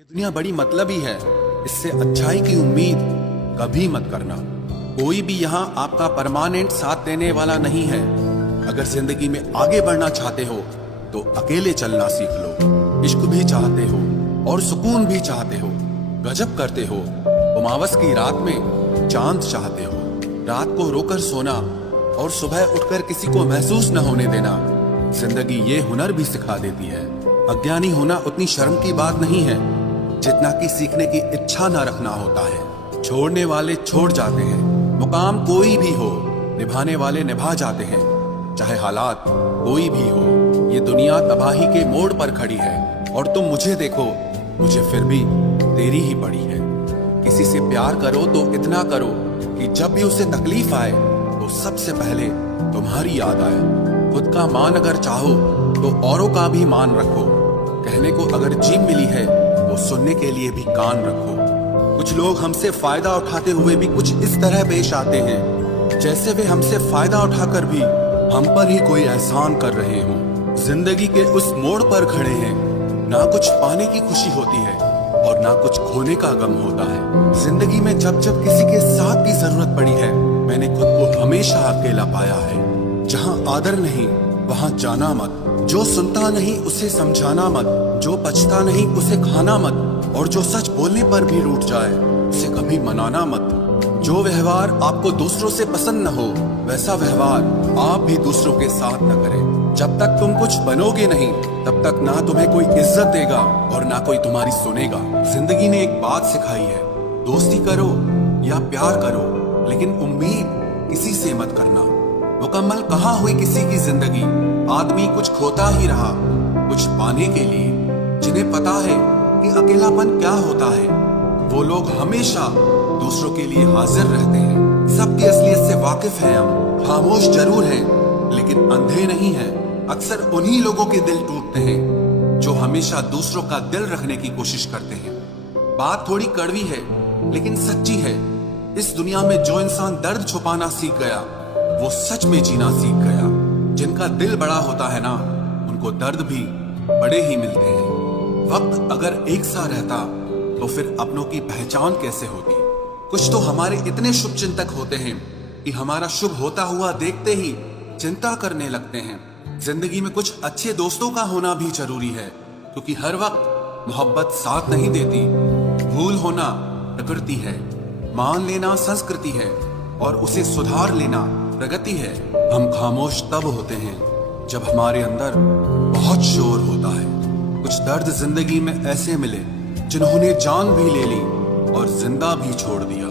ये दुनिया बड़ी मतलबी है, इससे अच्छाई की उम्मीद कभी मत करना। कोई भी यहाँ आपका परमानेंट साथ देने वाला नहीं है। अगर जिंदगी में आगे बढ़ना चाहते हो तो अकेले चलना सीख लो। इश्क भी चाहते हो और सुकून भी चाहते हो, गजब करते हो। उमावस की रात में चांद चाहते हो, रात को रोकर सोना और सुबह उठकर किसी को महसूस न होने देना। जिंदगी ये हुनर भी सिखा देती है। अज्ञानी होना उतनी शर्म की बात नहीं है जितना कि सीखने की इच्छा न रखना होता है। छोड़ने वाले छोड़ जाते हैं, मुकाम कोई भी हो, निभाने वाले निभा जाते हैं। चाहे हालात कोई भी हो, ये दुनिया तबाही के मोड़ पर खड़ी है और तुम मुझे देखो, मुझे फिर भी तेरी ही पड़ी है। किसी से प्यार करो तो इतना करो कि जब भी उसे तकलीफ आए तो सबसे पहले तुम्हारी याद आए। खुद का मान अगर चाहो तो औरों का भी मान रखो। कहने को अगर जीभ मिली है तो सुनने के लिए भी कान रखो। कुछ लोग हमसे फायदा उठाते हुए भी कुछ इस तरह पेश आते हैं जैसे वे हमसे फायदा उठाकर भी हम पर ही कोई एहसान कर रहे हों। जिंदगी के उस मोड़ पर खड़े हैं, ना कुछ पाने की खुशी होती है और ना कुछ खोने का गम होता है। जिंदगी में जब जब किसी के साथ की जरूरत पड़ी है, मैंने खुद को हमेशा अकेला पाया है। जहाँ आदर नहीं वहाँ जाना मत, जो सुनता नहीं उसे समझाना मत, जो पछता नहीं उसे खाना मत, और जो सच बोलने पर भी रूठ जाए उसे कभी मनाना मत। जो व्यवहार आपको दूसरों से पसंद न हो वैसा व्यवहार आप भी दूसरों के साथ न करें। जब तक तुम कुछ बनोगे नहीं तब तक ना तुम्हें कोई इज्जत देगा और ना कोई तुम्हारी सुनेगा। जिंदगी ने एक बात सिखाई है, दोस्ती करो या प्यार करो लेकिन उम्मीद किसी से मत करना। मुकम्मल कहाँ हुई किसी की जिंदगी, आदमी कुछ खोता ही रहा कुछ पाने के लिए। जिन्हें पता है कि अकेलापन क्या होता है, वो लोग हमेशा दूसरों के लिए हाजिर रहते हैं। सबकी असलियत से वाकिफ हैं हम, खामोश जरूर हैं लेकिन अंधे नहीं हैं। अक्सर उन्हीं लोगों के दिल टूटते हैं जो हमेशा दूसरों का दिल रखने की कोशिश करते हैं। बात थोड़ी कड़वी है लेकिन सच्ची है। इस दुनिया में जो इंसान दर्द छुपाना सीख गया वो सच में जीना सीख गया। जिनका दिल बड़ा होता है ना, उनको दर्द भी बड़े ही मिलते हैं। वक्त अगर एक सा रहता तो फिर अपनों की पहचान कैसे होती। कुछ तो हमारे इतने शुभ चिंतक होते हैं कि हमारा शुभ होता हुआ देखते ही चिंता करने लगते हैं। जिंदगी में कुछ अच्छे दोस्तों का होना भी जरूरी है, क्योंकि हर वक्त मोहब्बत साथ नहीं देती। भूल होना प्रकृति है, मान लेना संस्कृति है और उसे सुधार लेना प्रगति है। हम खामोश तब होते हैं जब हमारे अंदर बहुत शोर होता है। कुछ दर्द जिंदगी में ऐसे मिले जिन्होंने जान भी ले ली और जिंदा भी छोड़ दिया।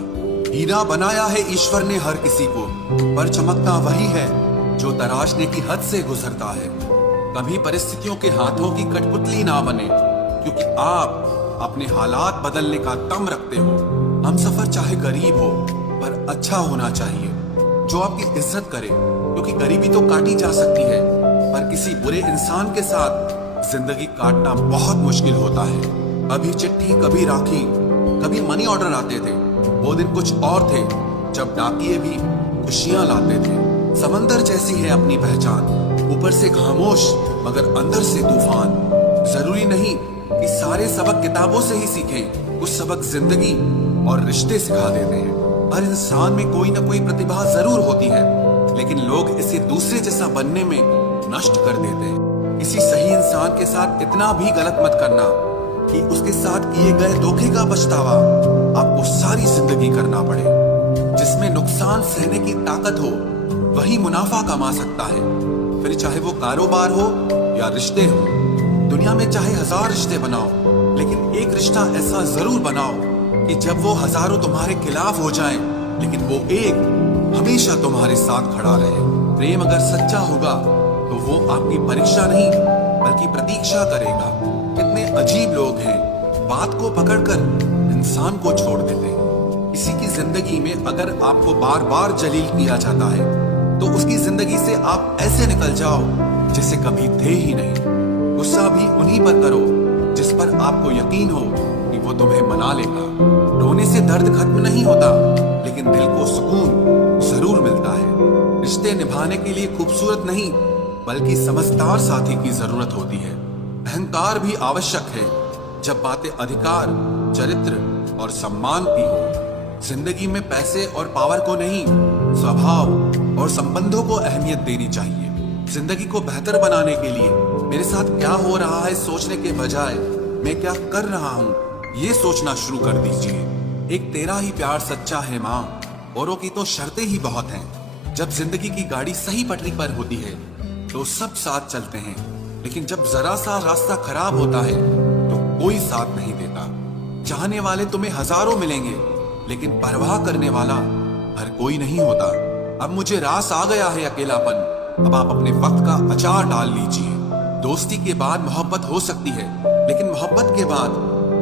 हीरा बनाया है ईश्वर ने हर किसी को, पर चमकता वही है जो तराशने की हद से गुजरता है। कभी परिस्थितियों के हाथों की कठपुतली ना बने, क्योंकि आप अपने हालात बदलने का दम रखते हो। हम सफर चाहे गरीब हो पर अच्छा होना चाहिए, जो आपकी इज्जत करे, क्योंकि गरीबी तो काटी जा सकती है पर किसी बुरे इंसान के साथ जिंदगी काटना बहुत मुश्किल होता है। कभी चिट्ठी कभी राखी कभी मनी ऑर्डर आते थे। वो दिन कुछ और थे जब डाकिये भी खुशियां लाते थे। समंदर जैसी है अपनी पहचान, ऊपर से खामोश मगर अंदर से तूफान। जरूरी नहीं कि सारे सबक किताबों से ही सीखें, कुछ सबक जिंदगी और रिश्ते सिखा देते हैं। हर इंसान में कोई ना कोई प्रतिभा जरूर होती है, लेकिन लोग इसे दूसरे जैसा बनने में नष्ट कर देते हैं। किसी सही इंसान के साथ इतना भी गलत मत करना कि उसके साथ किए गए धोखे का पछतावा आपको सारी जिंदगी करना पड़े। जिसमें नुकसान सहने की ताकत हो वही मुनाफा कमा सकता है, फिर चाहे वो कारोबार हो या रिश्ते हो। दुनिया में चाहे 1000 रिश्ते बनाओ, लेकिन एक रिश्ता ऐसा जरूर बनाओ कि जब वो हजारों तुम्हारे खिलाफ हो जाएं, लेकिन वो एक हमेशा तुम्हारे साथ खड़ा रहे। प्रेम अगर सच्चा होगा तो वो आपकी परीक्षा नहीं बल्कि प्रतीक्षा करेगा। कितने अजीब लोग हैं, बात को पकड़कर इंसान को छोड़ देते हैं। किसी की जिंदगी में अगर आपको बार बार जलील किया जाता है तो उसकी जिंदगी से आप ऐसे निकल जाओ जैसे कभी थे ही नहीं। गुस्सा भी उन्हीं पर करो जिस पर आपको यकीन हो कि वो तुम्हें मना लेगा। रोने से दर्द खत्म नहीं होता, लेकिन दिल को सुकून जरूर मिलता है। रिश्ते निभाने के लिए खूबसूरत नहीं बल्कि समझदार साथी की जरूरत होती है। अहंकार भी आवश्यक है जब बातें अधिकार, चरित्र और सम्मान की हो। जिंदगी में पैसे और पावर को नहीं, स्वभाव और संबंधों को अहमियत देनी चाहिए। जिंदगी को बेहतर बनाने के लिए मेरे साथ क्या हो रहा है सोचने के बजाय मैं क्या कर रहा हूँ ये सोचना शुरू कर दीजिए। एक तेरा ही प्यार सच्चा है माँ, औरों की तो शर्तें ही बहुत हैं। जब जिंदगी की गाड़ी सही पटरी पर होती है तो सब साथ चलते हैं, लेकिन जब जरा सा रास्ता खराब होता है तो कोई साथ नहीं देता। चाहने वाले तुम्हें हजारों मिलेंगे, लेकिन परवाह करने वाला हर कोई नहीं होता। अब मुझे रास आ गया है अकेलापन, अब आप अपने वक्त का अचार डाल लीजिए। दोस्ती के बाद मोहब्बत हो सकती है, लेकिन मोहब्बत के बाद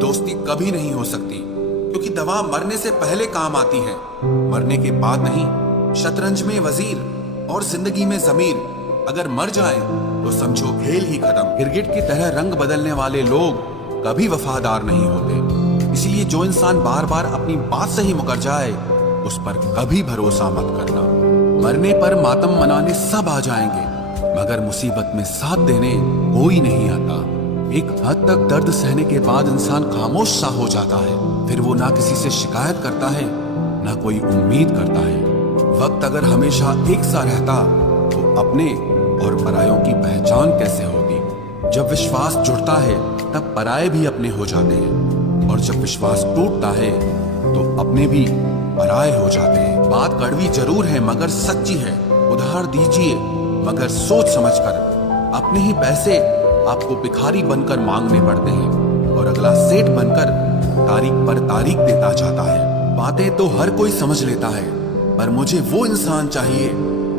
दोस्ती कभी नहीं हो सकती, क्योंकि दवा मरने से पहले काम आती है, मरने के बाद नहीं। शतरंज में वजीर और जिंदगी में जमीर अगर मर जाए तो समझो खेल ही खत्म। गिरगिट की तरह रंग बदलने वाले लोग कभी वफादार नहीं होते। इसलिए जो इंसान बार बार अपनी बात से ही मुकर जाए उस पर कभी भरोसा मत करना। मरने पर मातम मनाने सब आ जाएंगे, मगर मुसीबत में साथ देने कोई नहीं आता। एक हद तक दर्द सहने के बाद इंसान खामोश सा हो जाता है, फिर वो ना किसी से शिकायत करता है ना कोई उम्मीद करता है। वक्त अगर हमेशा एक सा रहता तो अपने और परायों की पहचान कैसे होती। जब विश्वास जुड़ता है तब पराये भी अपने हो जाते हैं, और जब विश्वास टूटता है तो अपने भी पराये हो जाते हैं। बात कड़वी जरूर है मगर सच्ची है। उधार दीजिए मगर सोच समझकर। अपने ही पैसे आपको भिखारी बनकर मांगने पड़ते हैं, और अगला सेठ बनकर तारीख पर तारीख देता जाता है। बातें तो हर कोई समझ लेता है, पर मुझे वो इंसान चाहिए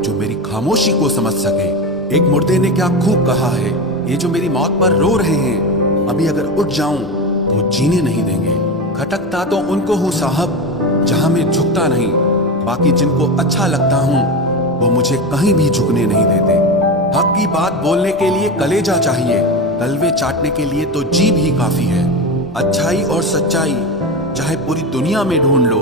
जो मेरी खामोशी को समझ सके। एक मुर्दे ने क्या खूब कहा है, ये जो मेरी मौत पर रो रहे हैं, अभी अगर उठ जाऊं तो जीने नहीं देंगे। खटकता तो उनको हूँ साहब जहां मैं झुकता नहीं, बाकी जिनको अच्छा लगता हूँ वो मुझे कहीं भी झुकने नहीं देते। हक की बात बोलने के लिए कलेजा चाहिए, तलवे चाटने के लिए तो जीभ ही काफी है। अच्छाई और सच्चाई चाहे पूरी दुनिया में ढूंढ लो,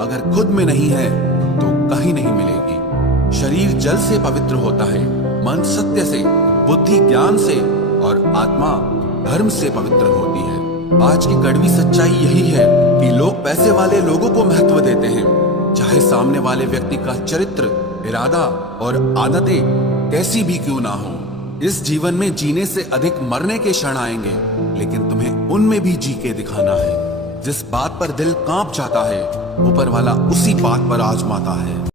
अगर खुद में नहीं है तो कहीं नहीं मिलेगी। शरीर जल से पवित्र होता है, मन सत्य से, बुद्धि ज्ञान से और आत्मा धर्म से पवित्र होती है। आज की कड़वी सच्चाई यही है कि लोग पैसे वाले लोगों को महत्व देते हैं, चाहे सामने वाले व्यक्ति का चरित्र, इरादा और आदतें कैसी भी क्यों ना हो। इस जीवन में जीने से अधिक मरने के क्षण आएंगे, लेकिन तुम्हें उनमें भी जी के दिखाना है। जिस बात पर दिल कांप जाता है ऊपर वाला उसी बात पर आजमाता है।